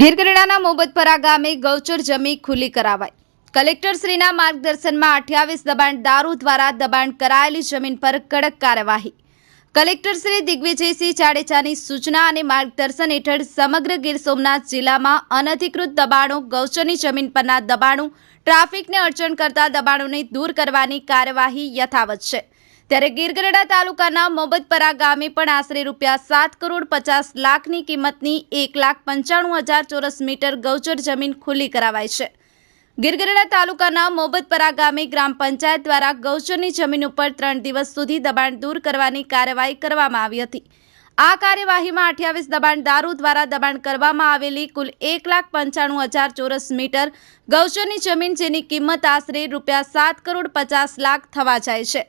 ગીરગઢડાના મોહબ્બતપરા ગામે ગૌચર જમી ખુલ્લી કરાવાઈ. કલેક્ટરશ્રીના માર્ગદર્શનમાં 28 દબાણદારો દ્વારા દબાણ કરાયેલી જમીન પર કડક કાર્યવાહી. કલેક્ટરશ્રી દિગ્વિજયસિંહ જાડેજાની સૂચના અને માર્ગદર્શન હેઠળ સમગ્ર ગીર સોમનાથ જિલ્લામાં અનધિકૃત દબાણો, ગૌચરની જમીન પરના દબાણો, ટ્રાફિકને અડચણ કરતા દબાણોને દૂર કરવાની કાર્યવાહી યથાવત છે. ત્યારે ગીરગઢડા તાલુકાના મોહબ્બતપરા ગામે પણ આશરે ₹7,50,00,000ની કિંમતની 1,95,000 ચોરસ મીટર ગૌચર જમીન ખુલ્લી કરાવાઈ છે. ગીરગઢડા તાલુકાના મોહબ્બતપરા ગામે ગ્રામ પંચાયત દ્વારા ગૌચરની જમીન ઉપર 3 દિવસ સુધી દબાણ દૂર કરવાની કાર્યવાહી કરવામાં આવી હતી. આ કાર્યવાહીમાં 28 દબાણદારો દ્વારા દબાણ કરવામાં આવેલી કુલ 1,95,000 ચોરસ મીટર ગૌચરની જમીન, જેની કિંમત આશરે ₹7,50,00,000 થવા જાય છે.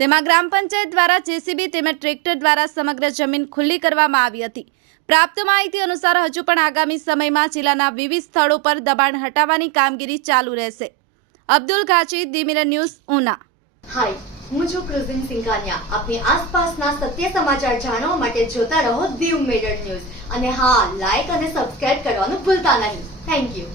તેમાં ગ્રામ પંચાયત દ્વારા જેસીબી તેમજ ટ્રેક્ટર દ્વારા સમગ્ર જમીન ખુલ્લી કરવામાં આવી હતી. પ્રાપ્ત માહિતી અનુસાર હજુ પણ આગામી સમયમાં જિલ્લાના વિવિધ સ્થળો પર દબાણ હટાવવાની કામગીરી ચાલુ રહેશે. Abdul Gazi, the mirror news, Una. Hi, હું છું ક્રુઝિન સિંઘાનિયા. આપની આસપાસના સત્ય સમાચાર જાણવા માટે જોતા રહો ધી મિરર ન્યૂઝ અને હા, લાઈક અને સબસ્ક્રાઇબ કરવાનું ભૂલતા નહીં. Thank you.